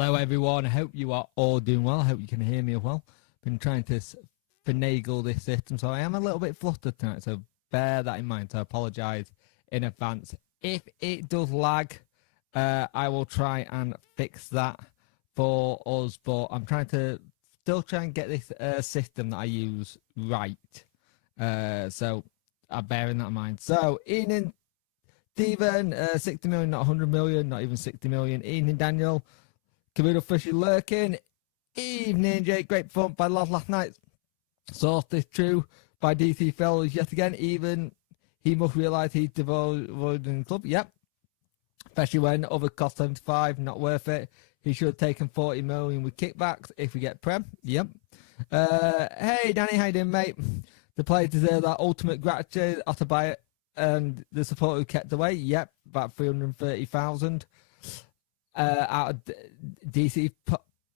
Hello everyone, I hope you are all doing well. I hope you can hear me well. Been trying to finagle this system, so I am a little bit flustered tonight, so bear that in mind. So I apologise in advance. If it does lag, I will try and fix that for us, but I'm trying to still try and get this system that I use right. So I'm bearing that in mind. So Ian Steven, 60 million, not 100 million, not even 60 million. Evening Daniel, Camilo Fishy lurking. Evening Jake, great fun by last night. Source is true by DC Fellows yet again. Even he must realise he's devoid in the club. Yep. Especially when other cost 75, not worth it. He should have taken 40 million with kickbacks if we get Prem. Yep. Hey Danny, how you doing, mate? The players deserve that ultimate gratitude after buy it, and the support who kept away. Yep, about 330,000 out of DC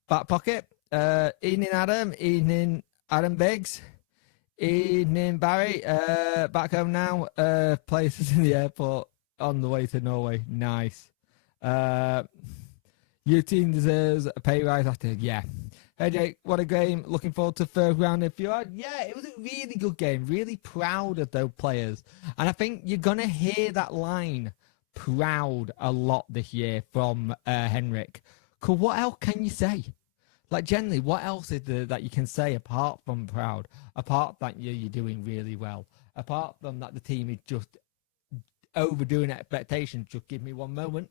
back pocket. Evening Adam Biggs. Evening Barry. Back home now. Places in the airport on the way to Norway. Nice. Your team deserves a pay rise after. Yeah. Hey Jake, what a game. Looking forward to third round if you are. Yeah, it was a really good game. Really proud of those players. And I think you're going to hear that line, proud, a lot this year from Henrik. Because what else can you say? Like, generally, what else is there that you can say apart from proud? Apart from that you're doing really well. Apart from that the team is just overdoing expectations. Just give me one moment.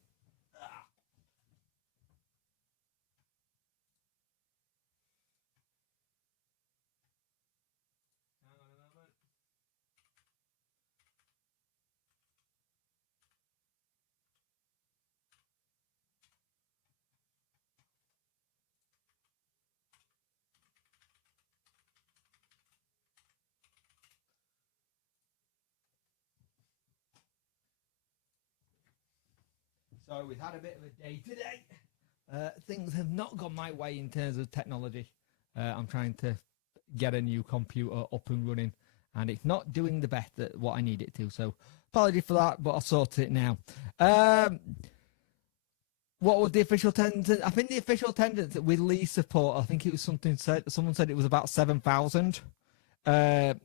So we've had a bit of a day today. Things have not gone my way in terms of technology. I'm trying to get a new computer up and running, and it's not doing the best at what I need it to. So apology for that, but I'll sort it now. What was the official attendance? I think the official attendance with Lee support, I think it was someone said it was about 7,000 in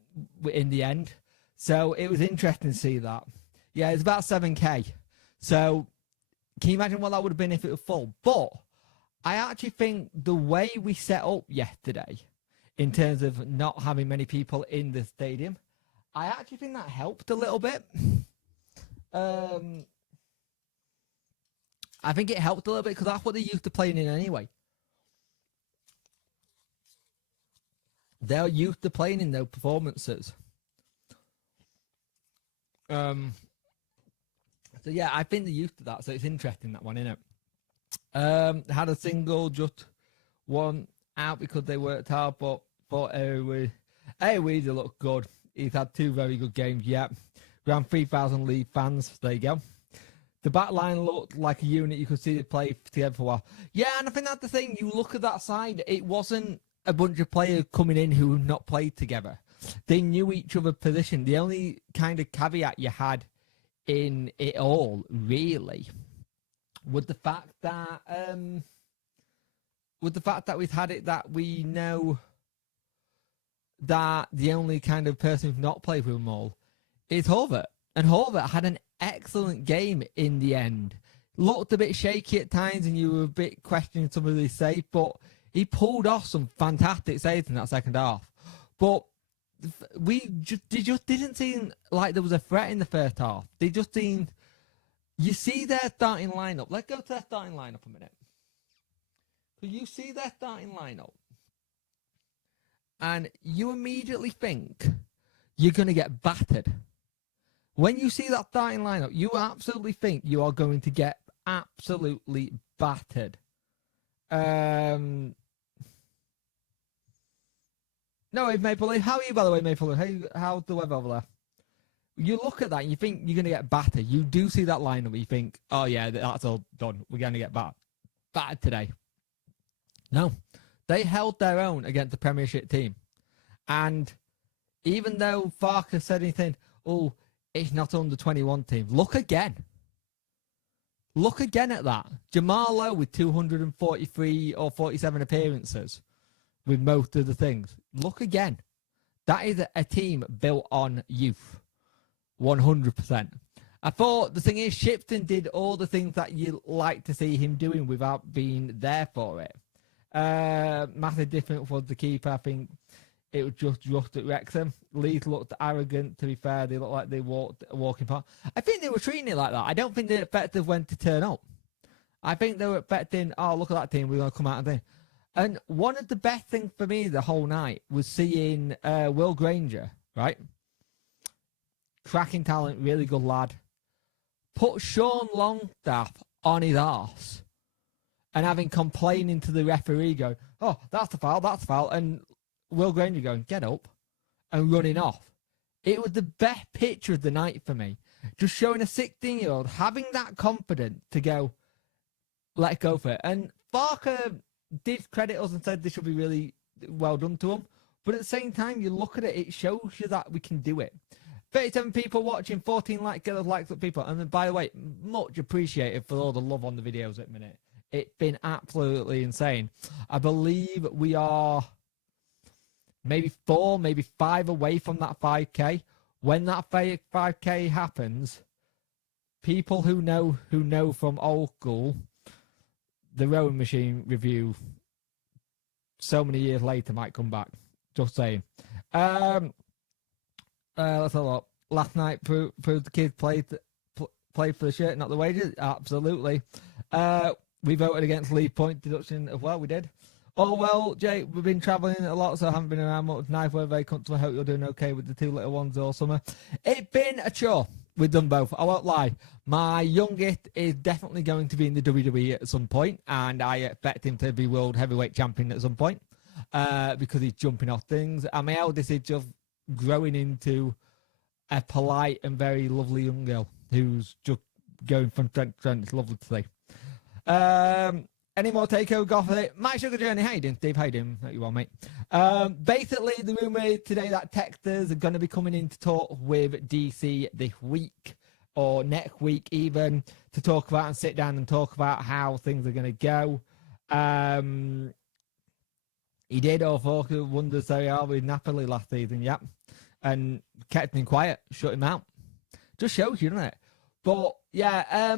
the end. So it was interesting to see that. Yeah, it's about 7K. So can you imagine what that would have been if it was full? But I actually think the way we set up yesterday, in terms of not having many people in the stadium, I actually think that helped a little bit. I think it helped a little bit because that's what they're used to playing in anyway. They're used to playing in those performances. So yeah, I think they're used to that. So it's interesting, that one, isn't it? Had a single, just one out because they worked hard, but thought Aoweezy looked good. He's had two very good games. Yeah, around 3,000 league fans. There you go. The back line looked like a unit. You could see they play together for a while. Yeah, and I think that's the thing. You look at that side, it wasn't a bunch of players coming in who had not played together. They knew each other's position. The only kind of caveat you had in it all, really, with the fact that we've had it that we know that the only kind of person who's not played with them all is Horvath. And Horvath had an excellent game in the end. Looked a bit shaky at times and you were a bit questioning some of his saves, but he pulled off some fantastic saves in that second half. But they just didn't seem like there was a threat in the first half. They just seemed... You see their starting lineup. Let's go to their starting lineup a minute. So you see their starting lineup, and you immediately think you're going to get battered. When you see that starting lineup, you absolutely think you are going to get absolutely battered. No, Maple Leaf. How are you, by the way, Maple Leaf? How's the weather over there? You look at that and you think you're going to get battered. You do see that lineup, you think, oh, yeah, that's all done. We're going to get battered today. No. They held their own against the Premiership team. And even though Farkas said anything, oh, it's not under 21 team, look again. Look again at that. Jamal Lowe with 243 or 47 appearances with most of the things. Look again. That is a team built on youth. 100%. I thought the thing is, Shipton did all the things that you like to see him doing without being there for it. Massive difference was the keeper. I think it was just at Wrexham. Leeds looked arrogant, to be fair. They looked like they walking part. I think they were treating it like that. I don't think they expected when to turn up. I think they were expecting, oh, look at that team, we're going to come out and do. And one of the best things for me the whole night was seeing Will Granger, right? Cracking talent, really good lad. Put Sean Longstaff on his arse and having complaining to the referee going, oh, that's the foul. And Will Granger going, get up, and running off. It was the best picture of the night for me. Just showing a 16-year-old having that confidence to go, let go for it. And Barker did credit us and said this should be really well done to him. But at the same time, you look at it, it shows you that we can do it. 37 people watching, 14 likes, get those likes up, people. And then, by the way, much appreciated for all the love on the videos at the minute. It's been absolutely insane. I believe we are maybe 4, maybe 5 away from that 5K. When that 5K happens, people who know from old school, the rowing machine review so many years later might come back. Just saying. Let's have a look. Last night proved the kids played for the shirt, not the wages. Absolutely. We voted against league point deduction as well. We did. Oh, well, Jay, we've been travelling a lot, so I haven't been around much. Nice weather, very comfortable. I hope you're doing okay with the 2 little ones all summer. It's been a chore. We've done both. I won't lie. My youngest is definitely going to be in the WWE at some point, and I expect him to be world heavyweight champion at some point because he's jumping off things. And my eldest is just growing into a polite and very lovely young girl who's just going from strength to strength. It's lovely to see. Any more Takeover Gothic? My Sugar Journey, how you doing, Steve? How you doing? Hope you well, mate. Basically, the rumour today that Texters are going to be coming in to talk with DC this week, or next week even, to talk about and sit down and talk about how things are going to go. He did all four wonders so are with Napoli last season, yep. And kept him quiet, shut him out. Just shows you, doesn't it? But, yeah,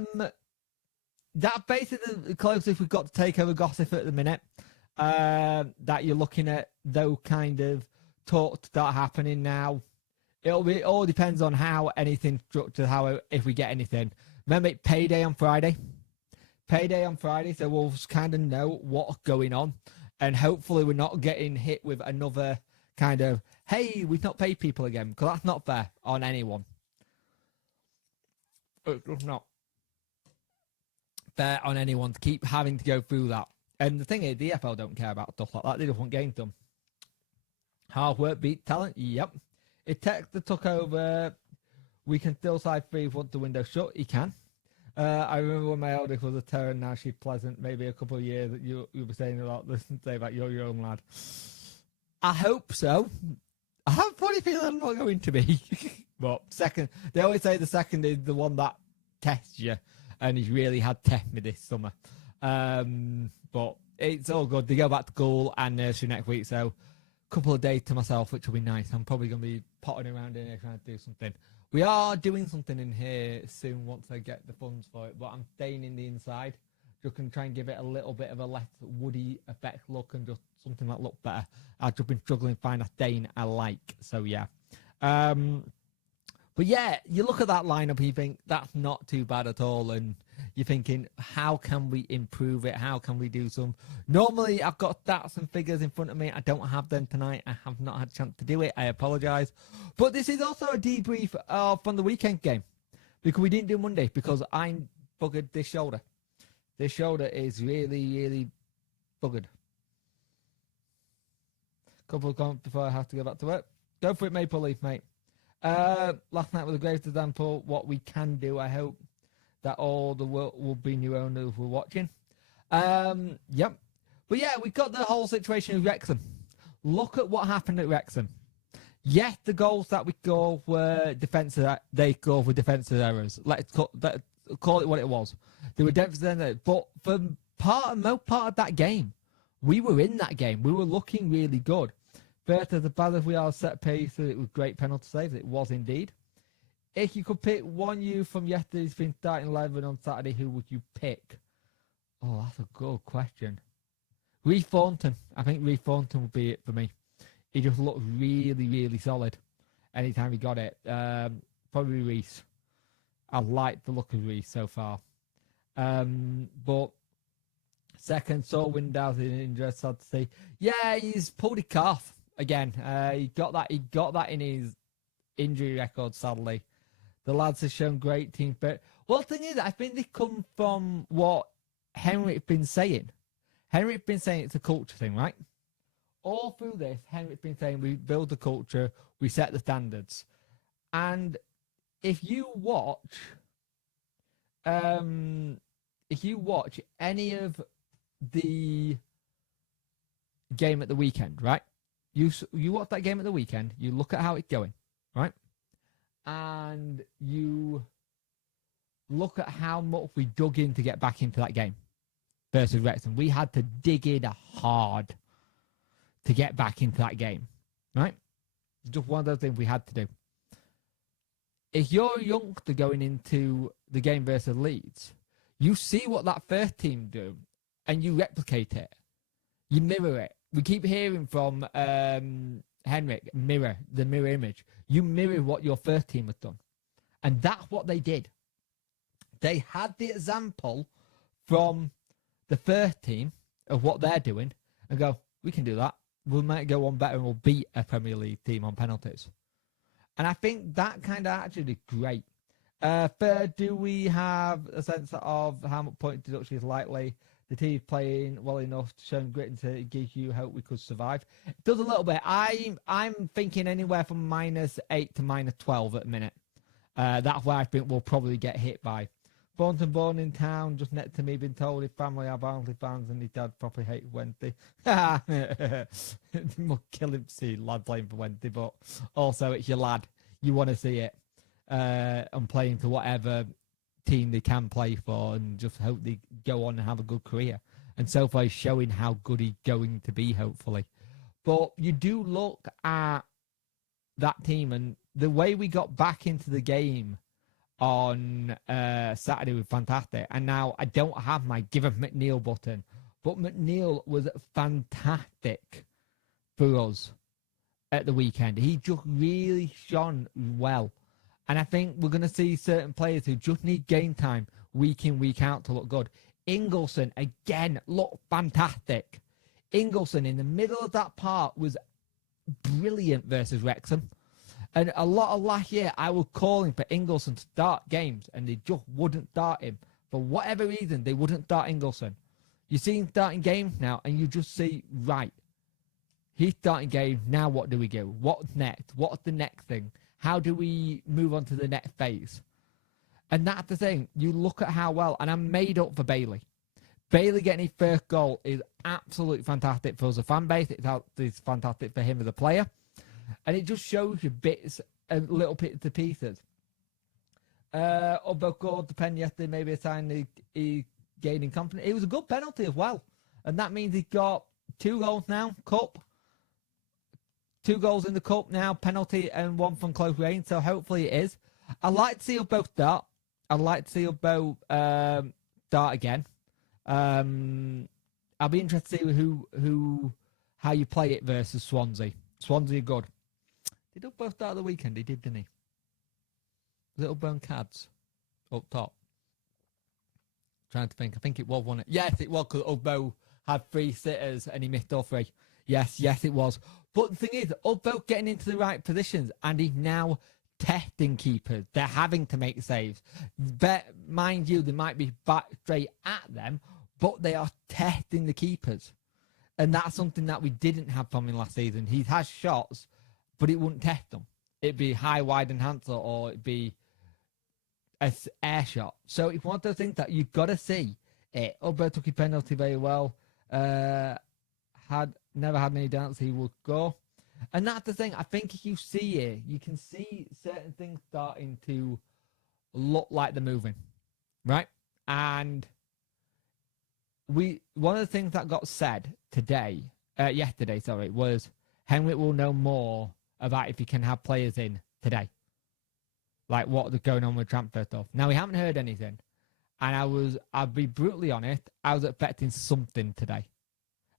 that's basically the closest we've got to Takeover Gossip at the minute. That you're looking at those kind of talks that are happening now. It all depends on how anything's structured, if we get anything. Remember, it's payday on Friday. Payday on Friday, so we'll kind of know what's going on. And hopefully we're not getting hit with another kind of, hey, we've not paid people again, because that's not fair on anyone. It's not fair on anyone to keep having to go through that. And the thing is, the EFL don't care about stuff like that. They just want games done. Hard work beat talent. Yep. If Texter took over, we can still side free once the window's shut. He can. I remember when my eldest was a terror, now she's pleasant. Maybe a couple of years that you were saying about this and say about you're your own lad. I hope so. I have a funny feeling I'm not going to be. But second, they always say the second is the one that tests you. And he's really had test me this summer. But it's all good. They go back to school and nursery next week, so a couple of days to myself, which will be nice. I'm probably going to be potting around in here trying to do something. We are doing something in here soon once I get the funds for it, but I'm staying in the inside. Just going to try and give it a little bit of a less woody effect look and just something that looks better. I've just been struggling to find a stain I like, so yeah. But yeah, you look at that lineup and you think that's not too bad at all. And you're thinking, how can we improve it? How can we do some? Normally, I've got stats and figures in front of me. I don't have them tonight. I have not had a chance to do it. I apologise. But this is also a debrief from the weekend game. Because we didn't do Monday because I buggered this shoulder. This shoulder is really, really buggered. Couple of comments before I have to go back to work. Go for it, Maple Leaf, mate. Last night was a great example what we can do. I hope that all the world will be new owners who are watching. Yep. But yeah, we've got the whole situation with Wrexham. Look at what happened at Wrexham. Yes, the goals that we scored were defensive. They scored with defensive errors. call it what it was. They were definitely, but for most part of that game, we were in that game. We were looking really good. First, as bad as we are set piece, it was great penalty saves. It was indeed. If you could pick one you from yesterday's been starting 11 on Saturday, who would you pick? Oh, that's a good question. Reece Thornton. I think Reece Thornton would be it for me. He just looked really, really solid anytime he got it. Probably Reece. I like the look of Reece so far. But second, Saul Window's in injury, sad to see. Yeah, he's pulled it off again. He got that in his injury record, sadly. The lads have shown great team fit. Well, the thing is, I think they come from what Henry's been saying. Henry's been saying it's a culture thing, right? All through this, Henry's been saying we build the culture, we set the standards. And if you watch any of the game at the weekend, right? You watch that game at the weekend, you look at how it's going, right? And you look at how much we dug in to get back into that game versus Wrexham. We had to dig in hard to get back into that game, right? It's just one of those things we had to do. If you're a youngster going into the game versus Leeds, you see what that first team do, and you replicate it. You mirror it. We keep hearing from Henrik, the mirror image. You mirror what your first team has done. And that's what they did. They had the example from the first team of what they're doing and go, we can do that. We might go on better and we'll beat a Premier League team on penalties. And I think that kind of actually is great. Third, do we have a sense of how much point deduction is likely? The team playing well enough to show grit to give you hope we could survive. It does a little bit. I'm thinking anywhere from -8 to -12 at the minute. That's where I think we'll probably get hit by. Thornton born in town, just next to me, been told his family are Barnsley fans and his dad probably hates Wednesday. We'll kill him to see lad playing for Wednesday, but also it's your lad. You want to see it and playing for whatever team they can play for and just hope they go on and have a good career. And so far he's showing how good he's going to be, hopefully. But you do look at that team and the way we got back into the game on Saturday was fantastic. And now I don't have my give a McNeil button, but McNeil was fantastic for us at the weekend. He just really shone well. And I think we're going to see certain players who just need game time week in, week out to look good. Ingelsson, again, looked fantastic. Ingelsson in the middle of that part was brilliant versus Wrexham. And a lot of last year, I was calling for Ingelsson to start games, and they just wouldn't start him. For whatever reason, they wouldn't start Ingelsson. You see him starting games now, and you just see, right, he's starting games, now what do we do? What's next? What's the next thing? How do we move on to the next phase? And that's the thing. You look at how well, and I'm made up for Bailey. Bailey getting his first goal is absolutely fantastic for us as a fan base. It's fantastic for him as a player. And it just shows you bits and little bits to pieces. Although goal depend yesterday, maybe a sign he gaining confidence. It was a good penalty as well. And that means he's got 2 goals now, cup. 2 goals in the cup now, penalty, and 1 from close range. So hopefully it is. I'd like to see us both start. I'd like to see us both start again. I'll be interested to see how you play it versus Swansea. Swansea are good. They did both start the weekend. He did, didn't he? Little Bone Cads up top. Trying to think. I think it was one. Yes, it was because Ugbo had 3 sitters and he missed all 3. Yes, it was. But the thing is, Ugbo getting into the right positions and he's now testing keepers. They're having to make saves. Mind you, they might be back straight at them, but they are testing the keepers. And that's something that we didn't have from him last season. He has shots, but it wouldn't test them. It'd be high, wide, and enhancer, or it'd be an air shot. So it's one of those things that you've got to see it. Ugbo took his penalty very well. Had never had any doubts he would go. And that's the thing. I think if you see it, you can see certain things starting to look like they're moving. right? And one of the things that got said yesterday, was Henrik will know more about if he can have players in today, like what's going on with transfer stuff. Now we haven't heard anything, and I'll be brutally honest, I was expecting something today.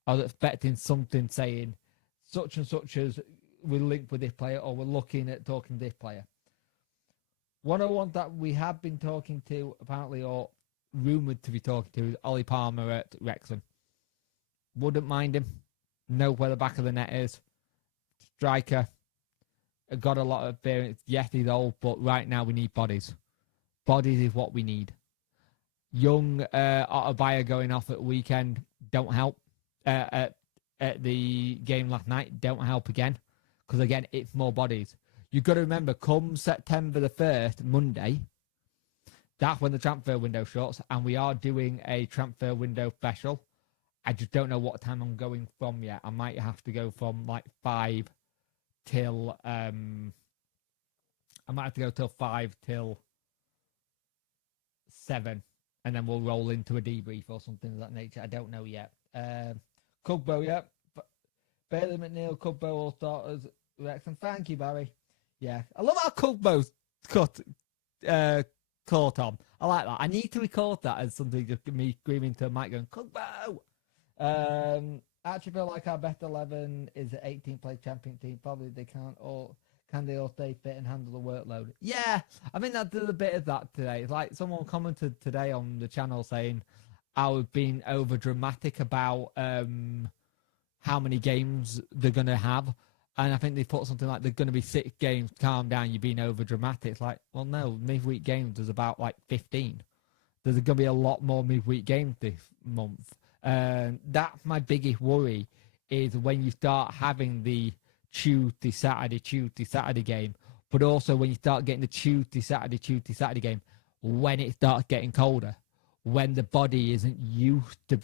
I was expecting something saying such and such as we're linked with this player, or we're looking at talking to this player. One of the ones that we have been talking to, apparently, or rumoured to be talking to, is Ollie Palmer at Wrexham. Wouldn't mind him. Know where the back of the net is. Striker. Got a lot of experience. Yes, he's old, but right now we need bodies. Bodies is what we need. Young Otto going off at the weekend don't help. At the game last night, don't help again. Because, again, it's more bodies. You've got to remember, come September the 1st, Monday, that's when the transfer window shuts, and we are doing a transfer window special. I just don't know what time I'm going from yet. I might have to go from like 5 till I might have to go till 5 till 7, and then we'll roll into a debrief or something of that nature. I don't know yet. Cugbo, yeah. Bailey McNeil, Cugbo, all starters. Wrexham. Thank you, Barry. Yeah, I love how Cugbo's caught on. I like that. I need to record that as something, just me screaming to a mic going, Cugbo! Actually feel like our best 11 is an 18-player champion team. Probably they can they all stay fit and handle the workload? Yeah, I think that did a bit of that today. It's like someone commented today on the channel saying I was being over dramatic about how many games they're going to have. And I think they put something like, there's going to be 6 games, calm down, you're being over dramatic. It's like, well, no, midweek games, there's about like 15. There's going to be a lot more midweek games this month. That's my biggest worry, is when you start having the Tuesday, Saturday game, but also when you start getting the Tuesday, Saturday game, when it starts getting colder, when the body isn't used to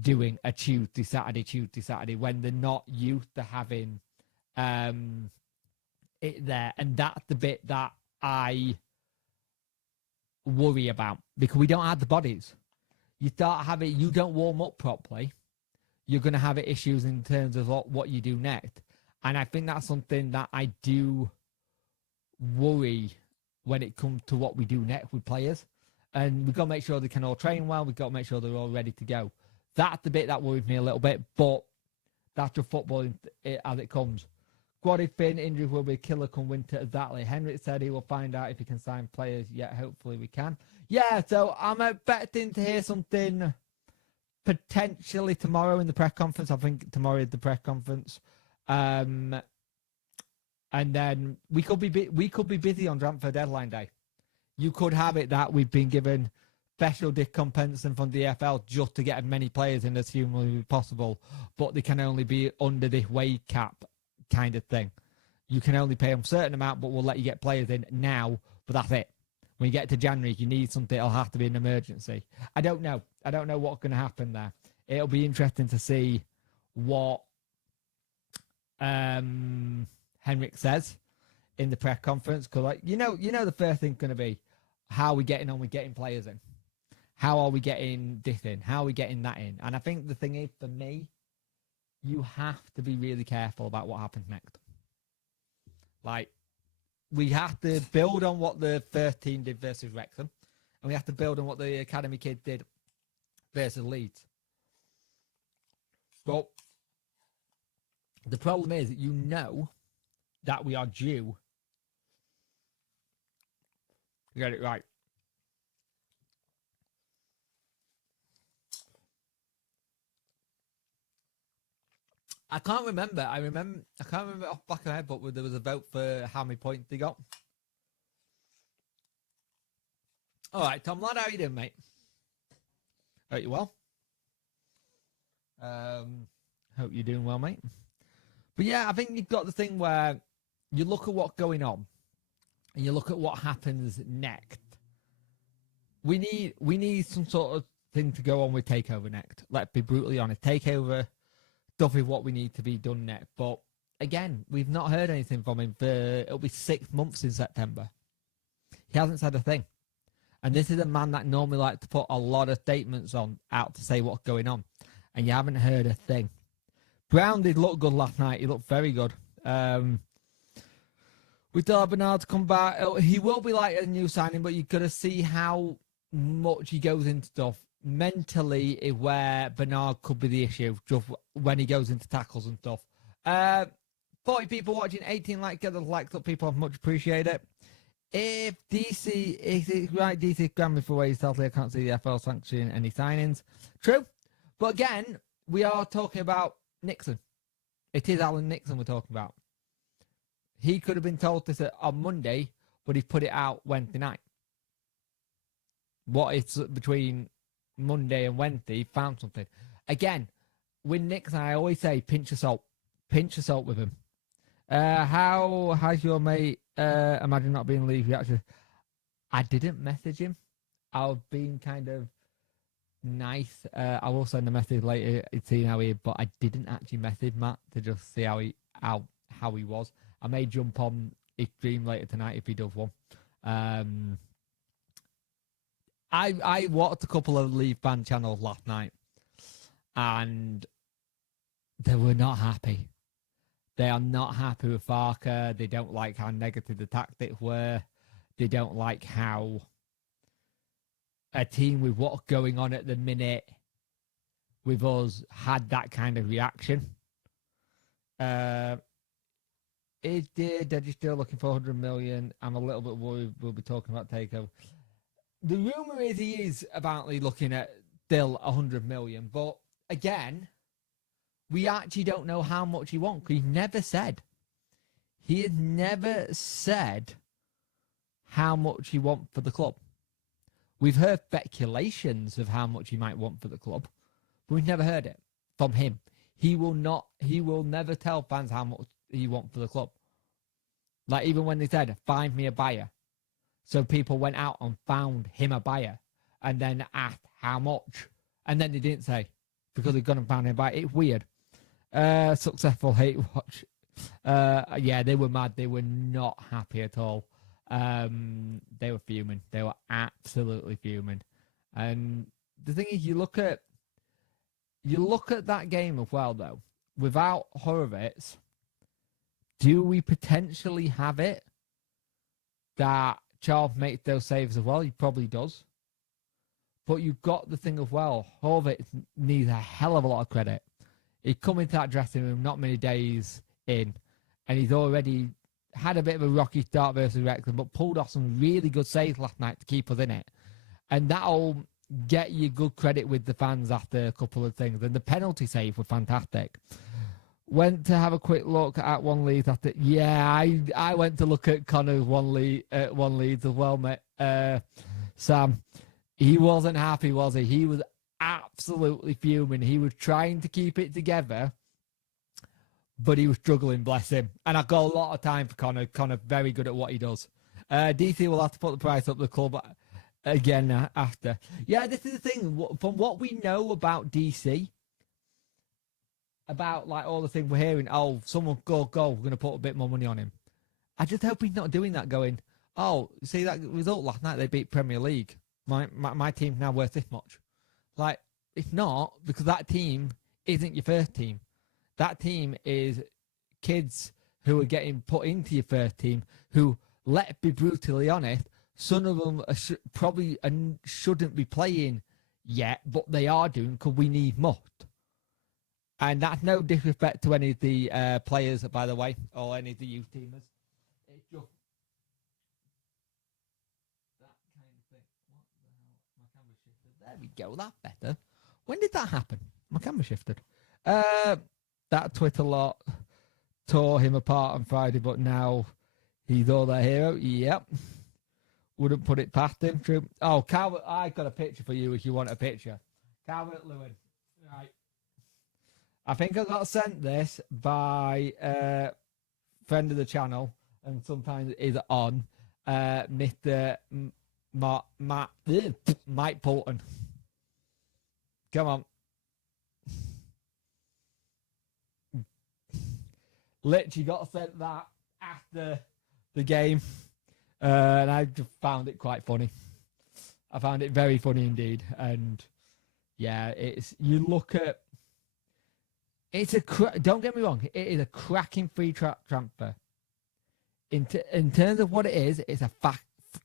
doing a Tuesday, Saturday, when they're not used to having it there. And that's the bit that I worry about, because we don't have the bodies. You don't warm up properly, you're going to have issues in terms of what you do next. And I think that's something that I do worry when it comes to what we do next with players. And we've got to make sure they can all train well. We've got to make sure they're all ready to go. That's the bit that worries me a little bit, but that's just football as it comes. Squad Finn injury will be a killer come winter, exactly. Henrik said he will find out if he can sign players yet. Hopefully we can. Yeah, so I'm expecting to hear something potentially tomorrow in the press conference. I think tomorrow is the press conference. And then we could be busy on transfer deadline day. You could have it that we've been given special compensation from the EFL just to get as many players in as humanly possible, but they can only be under this wage cap kind of thing. You can only pay them a certain amount, but we'll let you get players in now, but that's it. When you get to January, if you need something, it'll have to be an emergency. I don't know what's going to happen there. It'll be interesting to see what Henrik says in the press conference, because the first thing's going to be, how are we getting on with getting players in? How are we getting this in? How are we getting that in? And I think the thing is, for me, you have to be really careful about what happens next. Like, we have to build on what the first team did versus Wrexham, and we have to build on what the academy kids did versus Leeds. But the problem is that we are due to get it right. I can't remember. I can't remember off the back of my head, but there was a vote for how many points they got. All right, Tom Ladd, how you doing, mate? Hope you well. Hope you're doing well, mate. But yeah, I think you've got the thing where you look at what's going on and you look at what happens next. We need some sort of thing to go on with Takeover next. Let's be brutally honest. Takeover stuff is what we need to be done next. But again, we've not heard anything from him for, it'll be 6 months in September. He hasn't said a thing. And this is a man that normally likes to put a lot of statements out to say what's going on. And you haven't heard a thing. Brown did look good last night. He looked very good. We still have Bernard to come back. He will be like a new signing, but you've got to see how much he goes into stuff. Mentally, where Bernard could be the issue, just when he goes into tackles and stuff. 40 people watching, 18 likes, get the likes up, people. I've much appreciate it. If it's right, DC Grammy for ways, sadly, I can't see the FL sanctioning any signings. True. But again, we are talking about Nixon. It is Alan Nixon we're talking about. He could have been told this on Monday, but he put it out Wednesday night. What is between Monday and Wednesday, he found something. Again, with Nixon, I always say pinch of salt. Pinch of salt with him. How's your mate? Imagine not being leave reaction. I didn't message him. I've been kind of nice. I will send a message later to see how he. But I didn't actually message Matt to just see how he was. I may jump on his stream later tonight if he does one. I watched a couple of Leave fan channels last night, and they were not happy. They are not happy with Farker. They don't like how negative the tactics were. They don't like how a team with what's going on at the minute with us had that kind of reaction. It did. They're just still looking for 100 million. I'm a little bit worried we'll be talking about Takeover. The rumour is he is apparently looking at still 100 million. But again, we actually don't know how much he wants. He never said. He has never said how much he wants for the club. We've heard speculations of how much he might want for the club, but we've never heard it from him. He will never tell fans how much he wants for the club. Like even when they said, find me a buyer. So people went out and found him a buyer and then asked how much. And then they didn't say because they've gone and found him a buyer. It's weird. Successful hate watch. Yeah, they were mad. They were not happy at all. They were fuming. They were absolutely fuming. And the thing is, you look at that game as well, though. Without Horowitz, do we potentially have it that Charles makes those saves as well? He probably does. But you've got the thing as well. Horowitz needs a hell of a lot of credit. He come into that dressing room not many days in, and he's already had a bit of a rocky start versus Wrexham, but pulled off some really good saves last night to keep us in it. And that'll get you good credit with the fans after a couple of things. And the penalty save were fantastic. Went to have a quick look at one Leeds after. Yeah, I went to look at Connor's one Leeds as well, mate. Sam, he wasn't happy, was he? He was absolutely fuming. He was trying to keep it together, but he was struggling, bless him. And I've got a lot of time for Connor. Connor, very good at what he does. DC will have to put the price up the club again after. Yeah, this is the thing. From what we know about DC, about like all the things we're hearing, oh, someone go, we're going to put a bit more money on him. I just hope he's not doing that, going, oh, see that result last night, they beat Premier League. My team's now worth this much. Like, it's not, because that team isn't your first team. That team is kids who are getting put into your first team who, let's be brutally honest, some of them probably shouldn't be playing yet, but they are doing because we need must. And that's no disrespect to any of the players, by the way, or any of the youth teamers. It's just that kind of thing. What the hell? My camera shifted. There we go. That's better. When did that happen? My camera shifted. That Twitter lot tore him apart on Friday, but now he's all their hero. Yep. Wouldn't put it past him. True. Oh, Calvert, I got a picture for you if you want a picture. Calvert Lewin. Right. I think I got sent this by a friend of the channel, and sometimes is on Mr. Mike Poulton. Come on. Literally got sent that after the game, and I just found it quite funny. I found it very funny indeed. And yeah, you look at, don't get me wrong, it is a cracking free transfer. In terms of what it is, it's a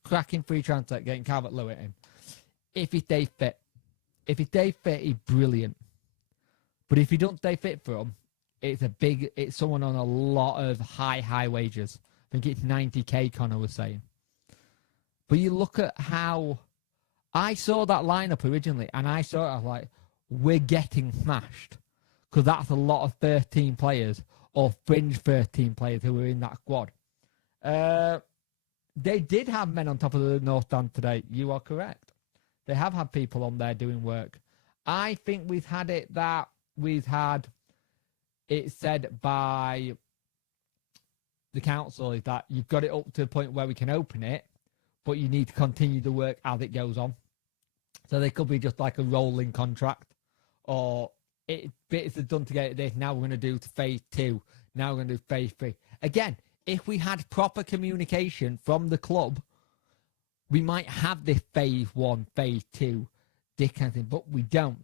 cracking free transfer getting Calvert-Lewin in. If he stays fit. If he stays fit, he's brilliant. But if he don't stay fit for him, it's someone on a lot of high wages. I think it's 90k, Connor was saying. But you look at how I saw that lineup originally, and I saw it, I was like, we're getting smashed. Because that's a lot of 13 players, or fringe 13 players who were in that squad. They did have men on top of the North Stand today. You are correct. They have had people on there doing work. I think we've had it said by the council is that you've got it up to the point where we can open it, but you need to continue the work as it goes on. So they could be just like a rolling contract, or bits are done to get this. Now we're going to do to phase 2. Now we're going to do phase 3. Again, if we had proper communication from the club, we might have this phase 1, phase 2, this kind of thing, but we don't.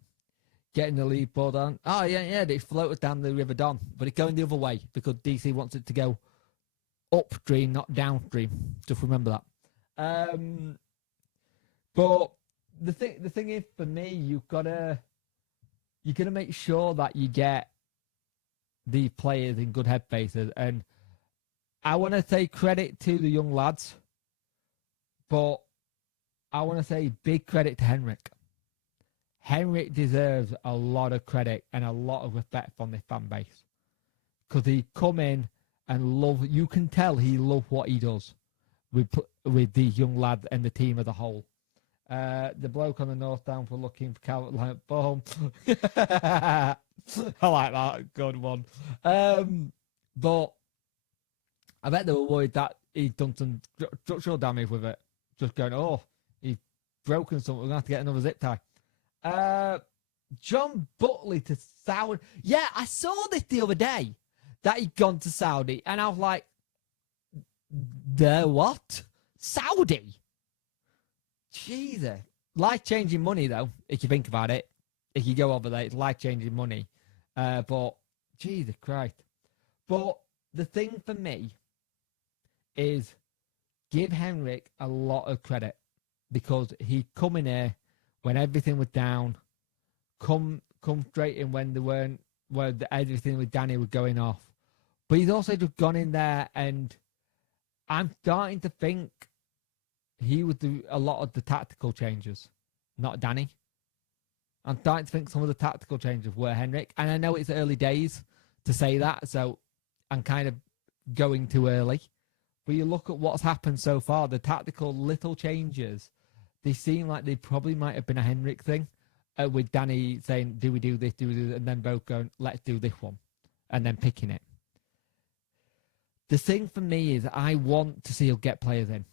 Getting the lead board on. Oh, yeah, they floated down the River Don, but it's going the other way because DC wants it to go upstream, not downstream. Just remember that. But the thing is, for me, you're gonna make sure that you get the players in good headspaces, and I want to say credit to the young lads, but I want to say big credit to Henrik. Henrik deserves a lot of credit and a lot of respect from this fan base, because he come in and you can tell he loves what he does with these young lads and the team as a whole. The bloke on the North Down for looking for Calvert, like, boom. I like that. Good one. But I bet they were worried that he'd done some structural damage with it. Just going, oh, he's broken something. We're going to have to get another zip tie. John Butley to Saudi. Yeah, I saw this the other day that he'd gone to Saudi, and I was like, the what? Saudi? Jesus. Life-changing money, though, if you think about it. If you go over there, it's life-changing money. But, Jesus Christ. But the thing for me is give Henrik a lot of credit, because he come in here when everything was down, come straight in when they weren't, where everything with Danny was going off. But he's also just gone in there, and I'm starting to think he would do a lot of the tactical changes, not Danny. I'm starting to think some of the tactical changes were Henrik, and I know it's early days to say that, so I'm kind of going too early. But you look at what's happened so far, the tactical little changes, they seem like they probably might have been a Henrik thing, with Danny saying, do we do this, and then both going, let's do this one, and then picking it. The thing for me is I want to see him get players in,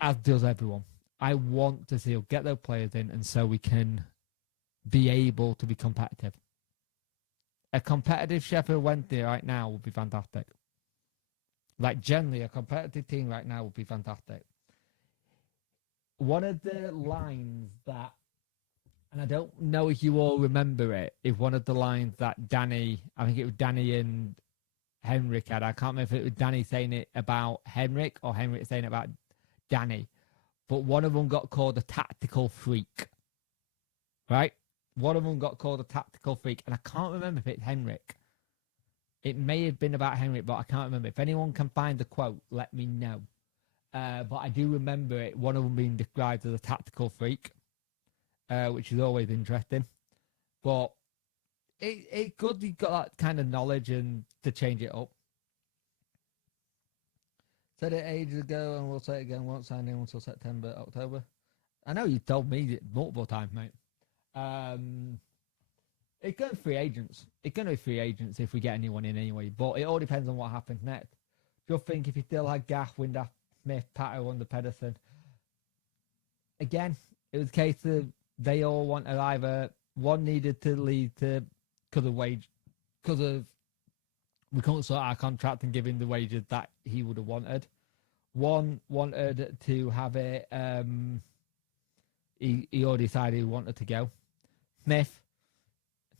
as does everyone. I want to see him get those players in, and so we can be able to be competitive. A competitive Sheffield Wednesday right now would be fantastic. Like, generally, a competitive team right now would be fantastic. One of the lines that, and I don't know if you all remember it, is one of the lines that Danny, I think it was Danny and Henrik had. I can't remember if it was Danny saying it about Henrik or Henrik saying it about Danny. But one of them got called a tactical freak. Right? One of them got called a tactical freak. And I can't remember if it's Henrik. It may have been about Henrik, but I can't remember. If anyone can find the quote, let me know. But I do remember it, one of them being described as a tactical freak, which is always interesting. But it's good you've got that kind of knowledge and to change it up. Said it ages ago, and we'll say it again. Won't sign in until September, October. I know you told me multiple times, mate. It's going to be free agents. It's going to be free agents if we get anyone in anyway. But it all depends on what happens next. Just think if you still had Gaff, Windass, Smith, Pato under Pedersen. Again, it was a case of they all wanted either one needed to leave because of wage, because of we couldn't sort our contract and give him the wages that he would have wanted. One wanted to have it he already decided he wanted to go. Smith,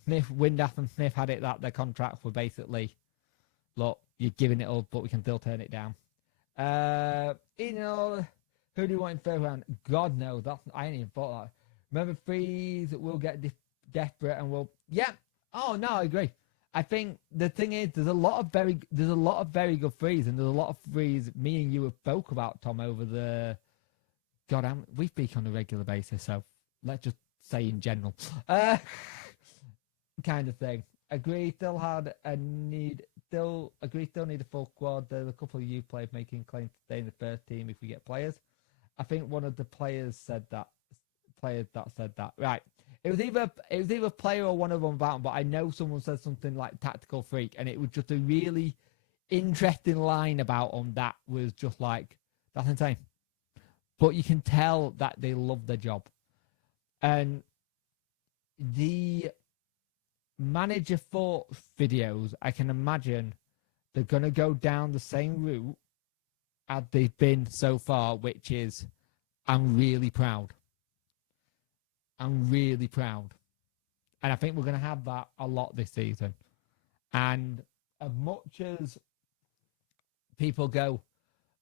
Windass and Smith had it that their contracts were basically, look, you're giving it up, but we can still turn it down. Who do you want in third round? God knows. I ain't even thought that. Remember, Freeze will get desperate and will. Yeah. Oh no, I agree. I think the thing is, there's a lot of very good threes, and there's a lot of threes me and you have spoke about, Tom, over the. God, we speak on a regular basis, so let's just say in general, kind of thing. Agree. Still need a full squad. There's a couple of youth players making claims to stay in the first team if we get players. I think one of the players said that. Right. It was either player or one of them about him, but I know someone said something like tactical freak, and it was just a really interesting line about him that was just like, that's insane. But you can tell that they love their job. And the manager thoughts videos, I can imagine they're going to go down the same route as they've been so far, which is, I'm really proud. I'm really proud. And I think we're going to have that a lot this season. And as much as people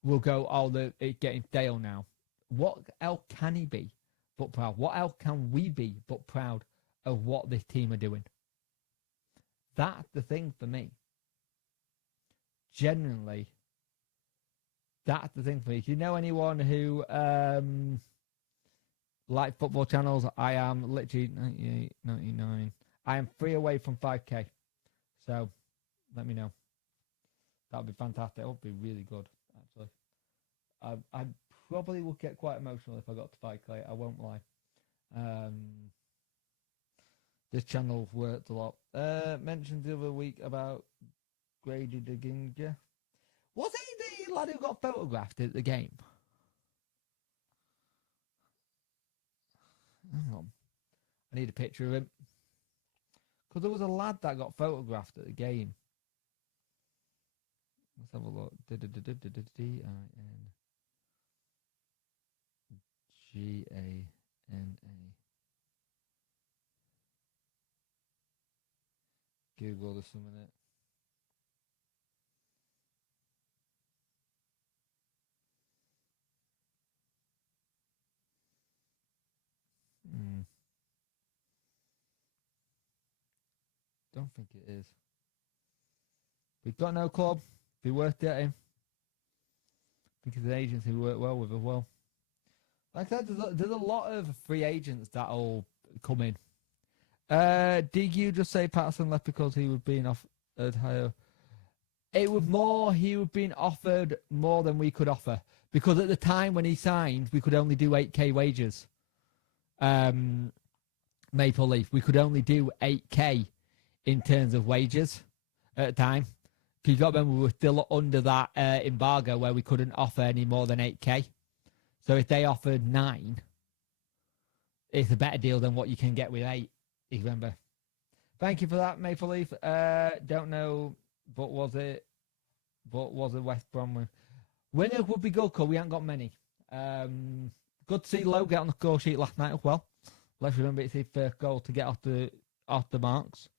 will go, oh, it's getting stale now. What else can he be but proud? What else can we be but proud of what this team are doing? That's the thing for me. Generally, that's the thing for me. If you know anyone who like football channels, I am literally 98, 99. I am 3 away from 5K. So let me know. That would be fantastic. It would be really good, actually. I probably would get quite emotional if I got to 5K. I won't lie. This channel worked a lot. Mentioned the other week about Grady Diginga. Was he the lad who got photographed at the game? Hang on. I need a picture of him. Because there was a lad that got photographed at the game. Let's have a look. D-I-N-G-A-N-A. Google this a minute. Don't think it is. We've got no club. Be worth getting. Because the agency we work well with as well. Like I said, there's a lot of free agents that'll come in. Did you just say Patterson left because he was being offered higher? It was more he was being offered more than we could offer. Because at the time when he signed, we could only do 8K wages. Maple Leaf. We could only do 8K in terms of wages at the time. Because you got to remember, we were still under that embargo where we couldn't offer any more than 8K. So if they offered 9, it's a better deal than what you can get with 8, if you remember. Thank you for that, Maple Leaf. Don't know, but was it West Bromwich? Winners would be good, because we haven't got many. Good to see Lowe get on the score sheet last night as well. Let's remember it's his first goal to get off the marks.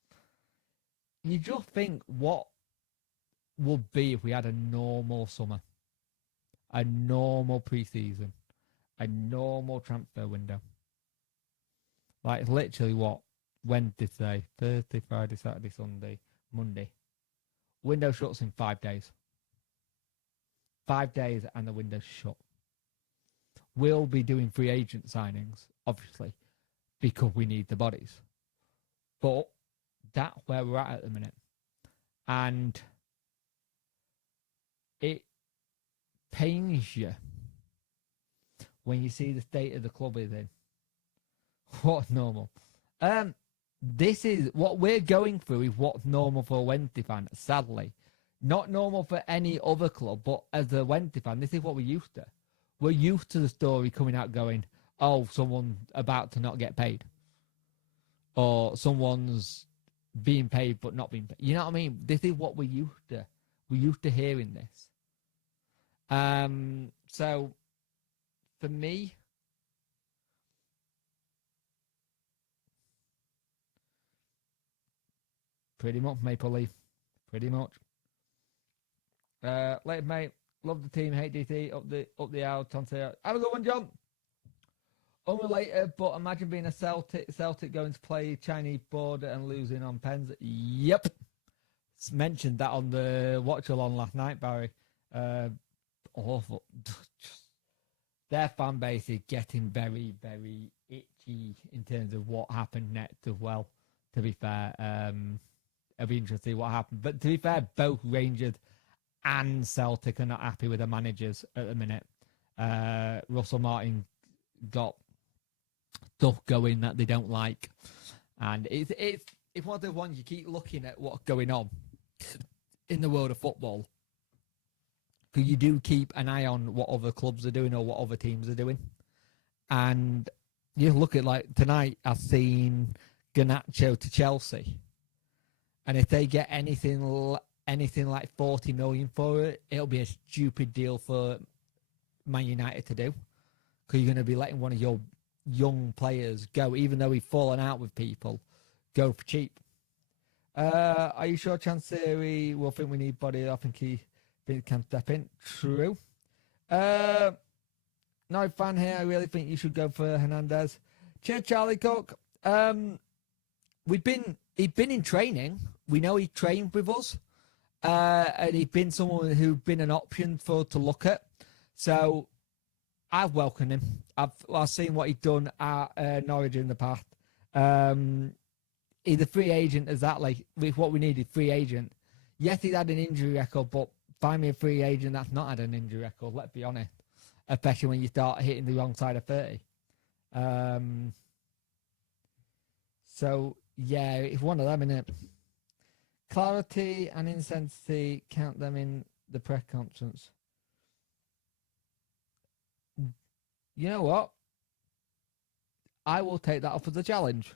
You just think what would be if we had a normal summer, a normal pre-season, a normal transfer window. Like literally what? Wednesday today, Thursday, Friday, Saturday, Sunday, Monday. Window shuts in 5 days. 5 days and the window's shut. We'll be doing free agent signings, obviously, because we need the bodies. But that's where we're at the minute. And it pains you when you see the state of the club is in. What's normal? This is what we're going through is what's normal for a Wednesday fan, sadly. Not normal for any other club, but as a Wednesday fan, this is what we're used to. We're used to the story coming out going, oh, someone's about to not get paid. Or someone's being paid but not being paid. You know what I mean? This is what we're used to. We're used to hearing this. So, for me, Pretty much Maple Leaf. Pretty much. Later, mate. Love the team. Hate DT. Up the out. Have a good one, John. Unrelated, but imagine being a Celtic going to play Chinese border and losing on pens. Yep. Mentioned that on the watch-along last night, Barry. Awful. Their fan base is getting very, very itchy in terms of what happened next as well, to be fair. It'll be interesting to see what happened. But to be fair, both Rangers and Celtic are not happy with the managers at the minute. Russell Martin got stuff going that they don't like. And it's one of the ones you keep looking at what's going on in the world of football. Because you do keep an eye on what other clubs are doing or what other teams are doing. And you look at, like, tonight, I've seen Garnacho to Chelsea. And if they get anything like 40 million for it, it'll be a stupid deal for Man United to do. Because you're going to be letting one of your young players go, even though he's fallen out with people, go for cheap. Are you sure Chansiri will think we need body? I think he can step in. True. No fan here. I really think you should go for Hernandez. Cheers, Charlie Cook. He'd been in training. We know he trained with us. And he's been someone who's been an option to look at. So I've welcomed him. I've seen what he's done at Norwich in the past. He's a free agent exactly. With what we needed, free agent. Yes, he's had an injury record, but find me a free agent that's not had an injury record, let's be honest. Especially when you start hitting the wrong side of 30. So, yeah, it's one of them, isn't it? Clarity and intensity, count them in the press conference. You know what? I will take that up as a challenge.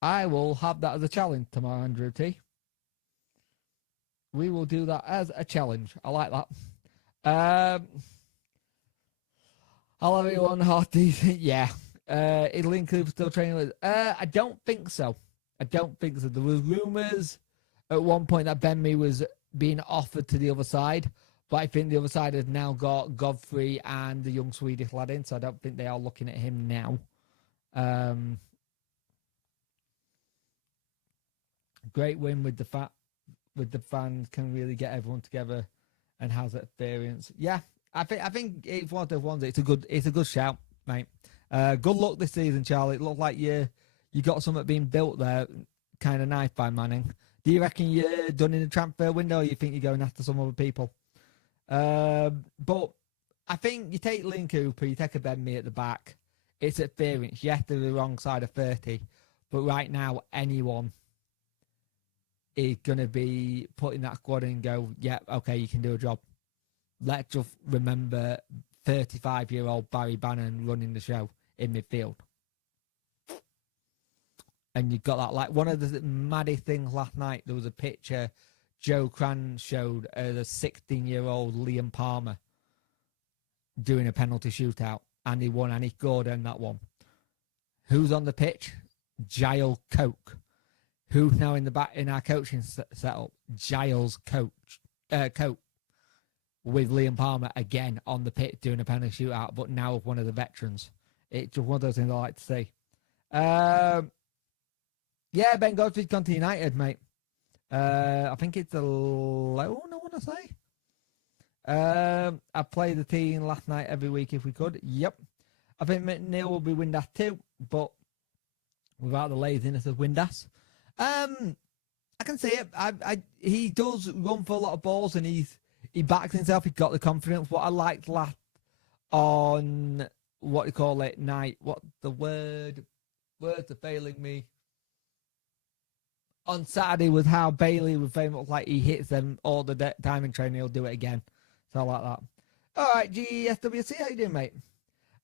I will have that as a challenge tomorrow, Andrew T. We will do that as a challenge. I like that. I'll have it on half decent. Yeah. Is Lincoln still training with? I don't think so. There was rumours at one point that Ben Mee was being offered to the other side, but I think the other side has now got Godfrey and the young Swedish lad in, so I don't think they are looking at him now. Great win with the fans, can really get everyone together and has experience. Yeah, I think it's one of the ones. It's a good shout, mate. Good luck this season, Charlie. It looked like you got something being built there, kind of nice by Manning. Do you reckon you're done in the transfer window, or you think you're going after some other people? But I think you take Lynn Cooper, you take a Ben Mee at the back. It's experience. Yes, they're the wrong side of 30, but right now anyone is going to be putting that squad in and go, yeah, okay, you can do a job. Let's just remember 35-year-old Barry Bannon running the show in midfield. And you got that, like, one of the maddest things last night, there was a picture Joe Cran showed of a 16-year-old Liam Palmer doing a penalty shootout, and he won, and he scored in that one. Who's on the pitch? Giles Coke. Who's now in the back in our coaching setup? Giles Coke with Liam Palmer again on the pitch doing a penalty shootout, but now with one of the veterans. It's just one of those things I like to see. Yeah, Ben Godfrey's gone to United, mate. I think it's a loan, I want to say. I played the team last night every week if we could. Yep. I think McNeil will be Windass too, but without the laziness of Windass. I can see it. He does run for a lot of balls, and he backs himself. He's got the confidence. What I liked last on what you call it night. What the words are failing me. On Saturday was how Bailey was very much like he hits them all the time in training. He'll do it again. So I like that. All right, GSWC, how you doing, mate?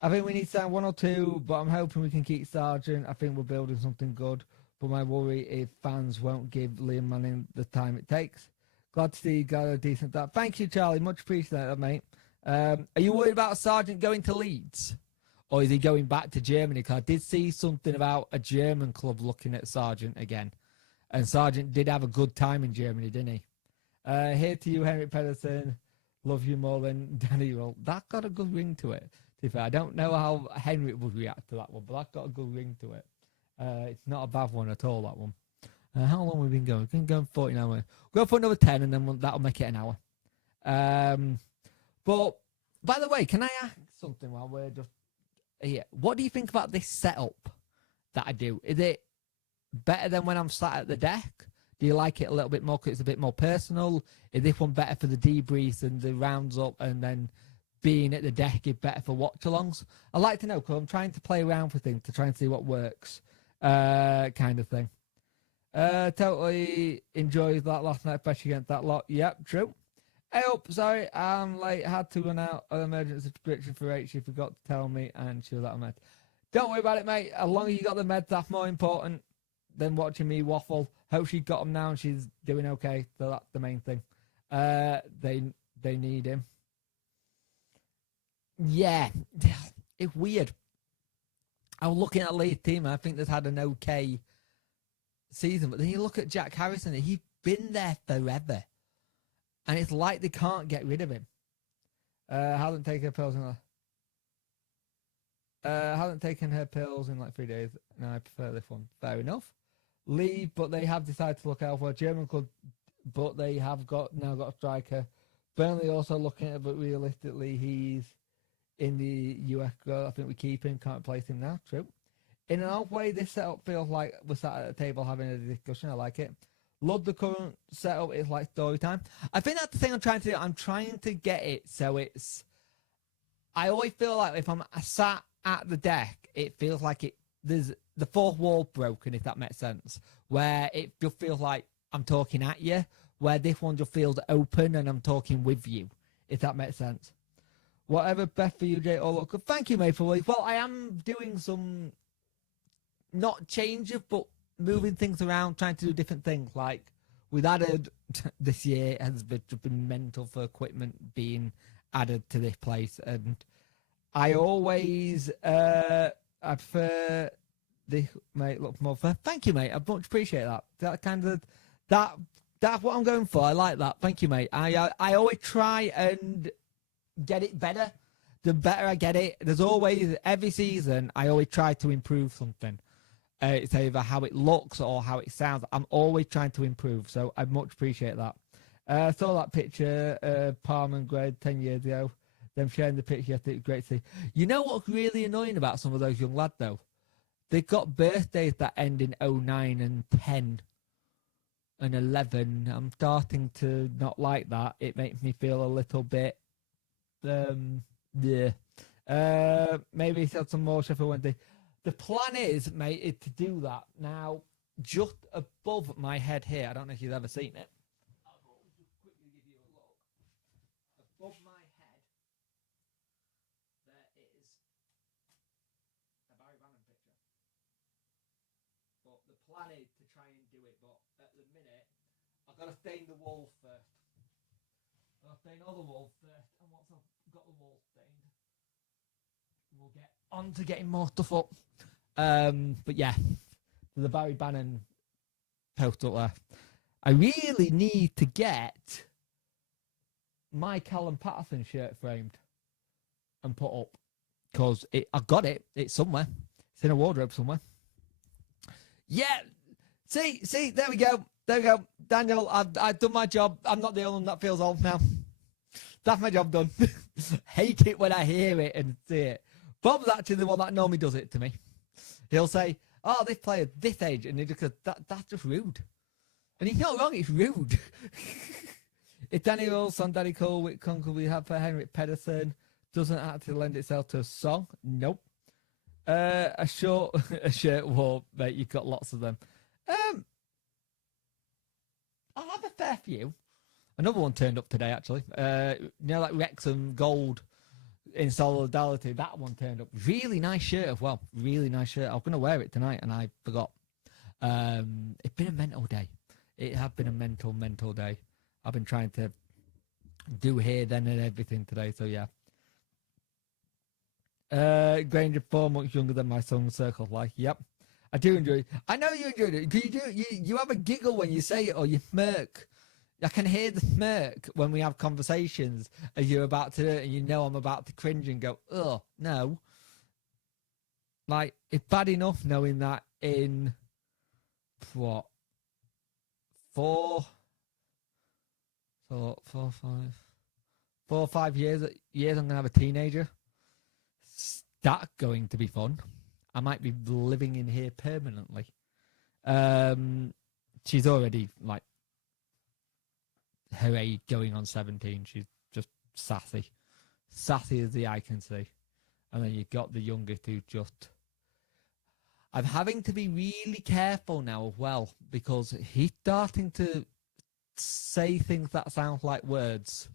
I think we need to sign 1 or 2, but I'm hoping we can keep Sargent. I think we're building something good. But my worry is fans won't give Liam Manning the time it takes. Glad to see you got a decent start. Thank you, Charlie. Much appreciated, mate. Are you worried about Sargent going to Leeds? Or is he going back to Germany? Because I did see something about a German club looking at Sargent again. And Sargent did have a good time in Germany, didn't he? Here to you, Henrik Pedersen. Love you more than Danny Roll. That got a good ring to it. To be fair, I don't know how Henrik would react to that one, but that got a good ring to it. It's not a bad one at all, that one. How long have we been going? We've been going 49 minutes. We'll go for another 10, and then that'll make it an hour. But, by the way, can I ask something while we're just here? What do you think about this setup that I do? Is it better than when I'm sat at the deck? Do you like it a little bit more because it's a bit more personal? Is this one better for the debriefs and the rounds up, and then being at the deck is better for watch-alongs? I'd like to know, because I'm trying to play around with things to try and see what works, kind of thing. Totally enjoyed that last night, especially against that lot. Yep, true. Hey up, sorry, I'm late. Had to run out of emergency subscription for H. She forgot to tell me, and she was out of meds. Don't worry about it, mate. As long as you got the meds, that's more important than watching me waffle. Hope she got them now and she's doing okay. So that's the main thing. They need him. Yeah, it's weird. I was looking at Lee's team, and I think they've had an okay season. But then you look at Jack Harrison, and he's been there forever. And it's like they can't get rid of him. Hasn't taken her pills in like 3 days. No, I prefer this one. Fair enough. Lee, but they have decided to look out for a German club, but they have now got a striker. Burnley also looking at it, but realistically, he's in the US. I think we keep him, can't replace him now. True. In an odd way, this setup feels like we're sat at a table having a discussion. I like it. Love the current setup. It's like story time. I think that's the thing I'm trying to do. I'm trying to get it so it's. I always feel like if I'm sat at the deck, it feels like there's the fourth wall broken, if that makes sense. Where it just feels like I'm talking at you. Where this one just feels open and I'm talking with you, if that makes sense. Whatever best for you, Jay. Oh, look, thank you, mate, for well, I am doing some not changes, but moving things around, trying to do different things. Like we've added this year has been mental for equipment being added to this place, and I always I prefer this, mate. Look more for. Thank you, mate. I much appreciate that. That kind of that's what I'm going for. I like that. Thank you, mate. I always try and get it better. The better I get it, there's always every season I always try to improve something. It's either how it looks or how it sounds. I'm always trying to improve, so I much appreciate that. Saw that picture, Palm and Greg 10 years ago. Them sharing the picture, I think it's great to see. You know what's really annoying about some of those young lads, though? They've got birthdays that end in 09 and 10 and 11. I'm starting to not like that. It makes me feel a little bit, yeah. Maybe it's had some more Sheffield Wednesday. The plan is, mate, is to do that. Now, just above my head here, I don't know if you've ever seen it. I'll just quickly give you a look. Above my head, there is a Barry Bannon picture. But the plan is to try and do it, but at the minute, I've got to stain the walls first. I'll stain all the walls first, and once I've got the walls stained, we'll get on to getting more stuff up. But yeah, the Barry Bannon post up there. I really need to get my Callum Patterson shirt framed and put up, because I've got it. It's somewhere. It's in a wardrobe somewhere. Yeah. See, there we go. Daniel, I've done my job. I'm not the only one that feels old now. That's my job done. Hate it when I hear it and see it. Bob's actually the one that normally does it to me. He'll say, oh, this player, this age, and he just goes, that's just rude. And he's not wrong, it's rude. If Danny Wilson, Danny Cole, Whit Kunkel we have for Henrik Pedersen doesn't actually lend itself to a song, nope. A shirt war, mate, you've got lots of them. I'll have a fair few. Another one turned up today, actually. You know, like Wrexham Gold in solidarity. That one turned up. Really nice shirt as well. Really nice shirt. I was going to wear it tonight and I forgot. It's been a mental day. It has been a mental day. I've been trying to do here, then, and everything today. So, yeah. Granger, 4 months younger than my son, Circle Life. Yep. I do enjoy it. I know you enjoyed it. You have a giggle when you say it, or you smirk. I can hear the smirk when we have conversations as you're about to do it, and you know I'm about to cringe and go, oh, no. Like, it's bad enough knowing that in, what, 4 or 5 years I'm going to have a teenager. That's going to be fun. I might be living in here permanently. She's already, like, her age going on 17. She's just sassy. Sassy as the eye can see. And then you've got the youngest who just... I'm having to be really careful now as well, because he's starting to say things that sound like words.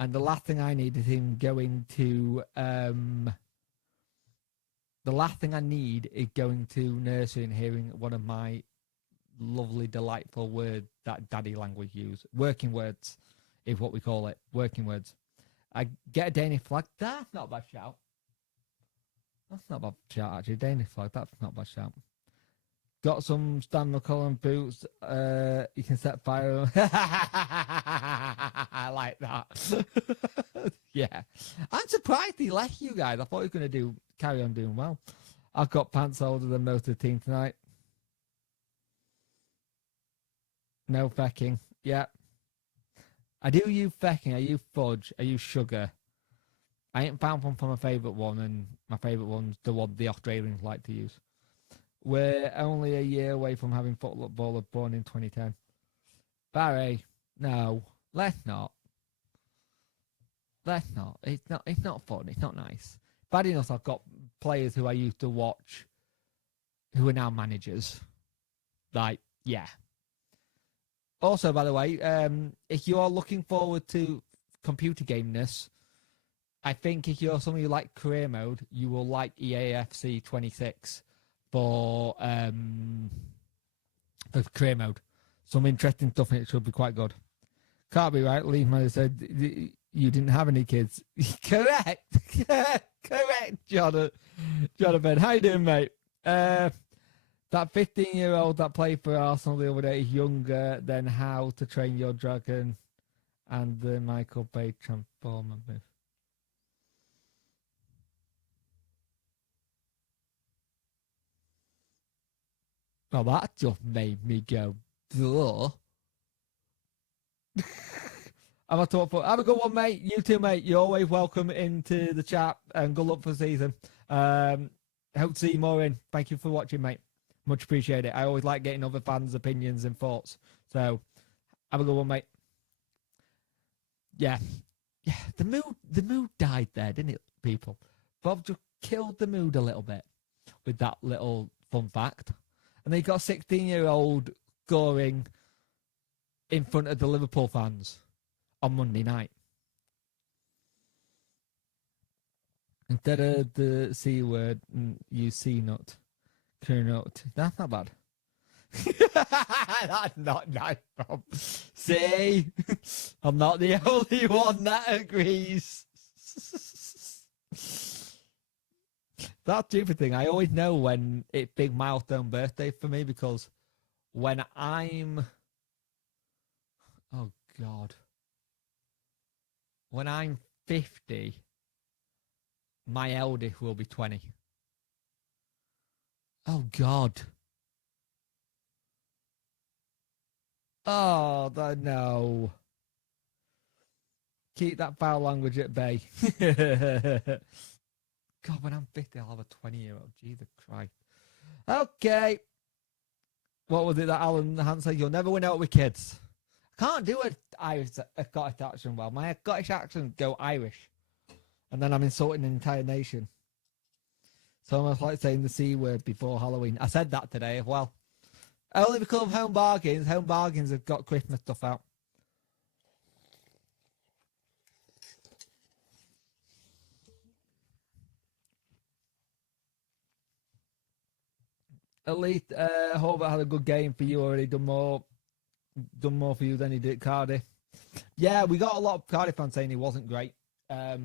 And the last thing I need is him going to... the last thing I need is going to nursery and hearing one of my lovely, delightful words that daddy language use. Working words is what we call it. Working words. I get a Danish flag. That's not a bad shout. That's not a bad shout, actually. Danish flag. That's not a bad shout. Got some Stan McCullum boots. You can set fire. I like that. Yeah. I'm surprised he left you guys. I thought he was going to carry on doing well. I've got pants older than most of the team tonight. No fecking. Yeah. I do use fecking. I use fudge. I use sugar. I ain't found one for my favourite one, and my favourite one's the one the Australians like to use. We're only a year away from having footballer born in 2010. Barry, no, let's not. Let's not. It's not fun. It's not nice. Bad enough I've got players who I used to watch who are now managers. Like, yeah. Also, by the way, if you are looking forward to computer gameness, I think if you're someone who like career mode, you will like EAFC 26 for career mode. Some interesting stuff in it should be quite good. Can't be right. Leave Mother said you didn't have any kids. Correct. Correct, Jonathan. How you doing, mate? That 15-year-old that played for Arsenal the other day is younger than How to Train Your Dragon and the Michael Bay Transformer move. Well, that just made me go, duh. Have a good one, mate. You too, mate. You're always welcome into the chat, and good luck for the season. Hope to see you more in. Thank you for watching, mate. Much appreciate it. I always like getting other fans' opinions and thoughts. So, have a good one, mate. Yeah. The mood died there, didn't it, people? Bob just killed the mood a little bit with that little fun fact. And they got a 16-year-old scoring in front of the Liverpool fans on Monday night. Instead of the C word, use C nut. Nut. That's not bad. That's not nice, Bob. See? I'm not the only one that agrees. That stupid thing. I always know when it's big milestone birthday for me, because when I'm... Oh, God. When I'm 50, my eldest will be 20. Oh, God. Oh, no. Keep that foul language at bay. God, when I'm 50, I'll have a 20-year-old. Jesus Christ. Okay. What was it that Alan Hunt said? You'll never win out with kids. I can't do a Scottish accent well. My Scottish accent go Irish. And then I'm insulting an entire nation. It's almost like saying the C word before Halloween. I said that today as well. Only because of Home Bargains. Home Bargains have got Christmas stuff out. At least Hobart had a good game for you already. Done more for you than he did at Cardiff. Yeah, we got a lot of Cardiff fans saying he wasn't great. Are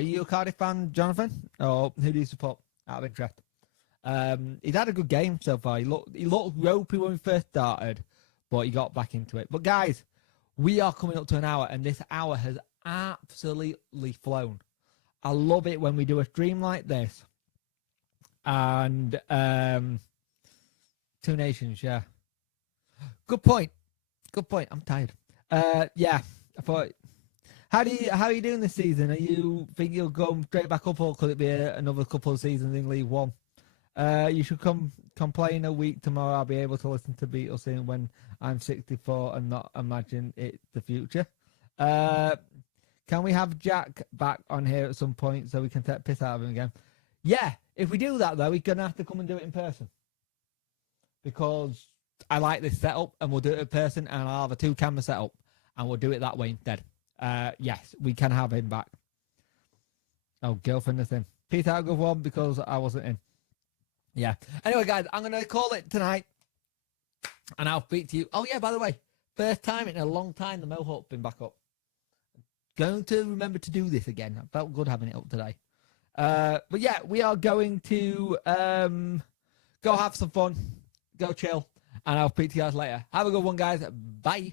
you a Cardiff fan, Jonathan? Or who do you support out of interest? He's had a good game so far. He looked ropey when we first started, but he got back into it. But guys, we are coming up to an hour, and this hour has absolutely flown. I love it when we do a stream like this. And Two Nations, yeah. Good point. I'm tired. Yeah, I thought. How are you doing this season? Are you think you'll go straight back up, or could it be another couple of seasons in League One? You should come play in a week tomorrow. I'll be able to listen to Beatles soon when I'm 64 and not imagine it's the future. Can we have Jack back on here at some point so we can take piss out of him again? Yeah, if we do that though, we're gonna have to come and do it in person because I like this setup, and we'll do it in person, and I'll have a 2-camera setup, and we'll do it that way instead. Yes, we can have him back. Oh, girlfriend is in. Peace out, good one, because I wasn't in. Yeah. Anyway, guys, I'm going to call it tonight, and I'll speak to you. Oh, yeah, by the way, first time in a long time the Mohawk's been back up. Going to remember to do this again. I felt good having it up today. But, yeah, we are going to go have some fun, go chill, and I'll speak to you guys later. Have a good one, guys. Bye.